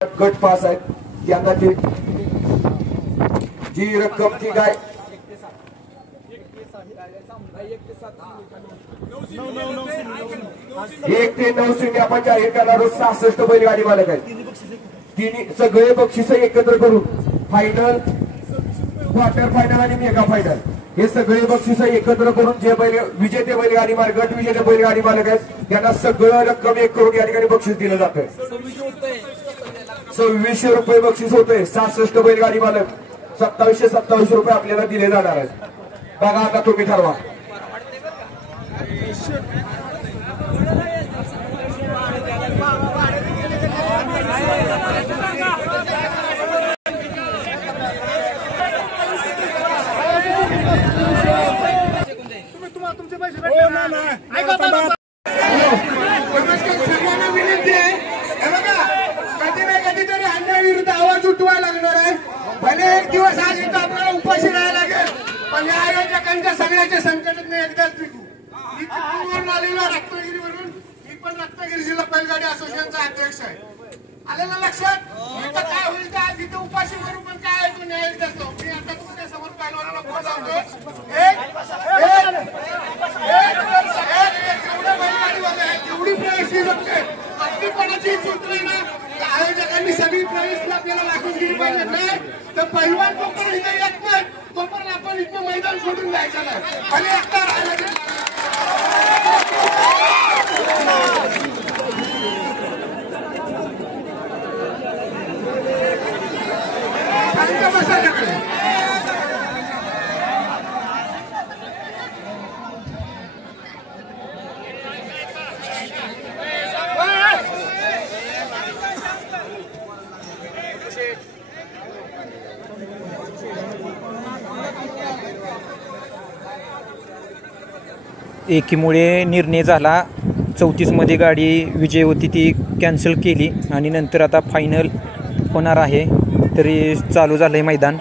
गट पास आहेत त्यांना ती जी रक्कम ती काय 1 ते 9 शून्य आपण जाहीर करणार 66 बैलगाडी मालक आहेत. तिन्ही सगळे बक्षीस एकत्र करून फायनल, क्वार्टर फायनल आणि मेगा फायनल हे सगळे बक्षीस एकत्र करून जे विजेते बैलगाडी मालक, गट विजेते बैलगाडी मालक आहेत त्यांना सगळं रक्कम एक करून या ठिकाणी बक्षीस दिलं जातं. 2600 रुपये बक्षीस होते. 66 बैलगाडी मालक 2727 रुपये आपल्याला दिले जाणार आहेत. बघा आता तुम्ही ठरवा. तुमचे पैसे भेटले सर्वांना विनंती आहे, कधी ना कधीतरी अन्यायाविरुद्ध आवाज उठवायला लागणार आहे. भले एक दिवस आज इथं आपल्याला उपाशी राहायला लागेल, पण या आयोजकांच्या सगळ्याच्या संकटात एकदाच निघू. मी चिपळूणवरून आलेलो, रत्नागिरीवरून. मी पण रत्नागिरी जिल्हा बैलगाडी असोसिएशनचा अध्यक्ष आहे. आलेलं लक्षात इथं काय होईल तर आज इथं उपाशी करू, पण काय आहे तो न्याय देतो. मी आता तुमच्या समोर पहिलवानाला फोन लावतो. एवढी प्रवेशची बघते आपली कोणाची सूत्र ना आयोजकांनी सगळी प्रवेशला आपल्याला लागून दिली पाहिजे. नाही तर पहिलवान तोपर्यंत इथं येत नाही तोपर्यंत आपण इथं मैदान सोडून जायचं नाही. भले एकटा राहायला एकीमुळे निर्णय झाला. 34 मध्ये गाडी विजय होती ती कॅन्सल केली आणि नंतर आता फायनल होणार आहे. तरी चालू झालंय मैदान.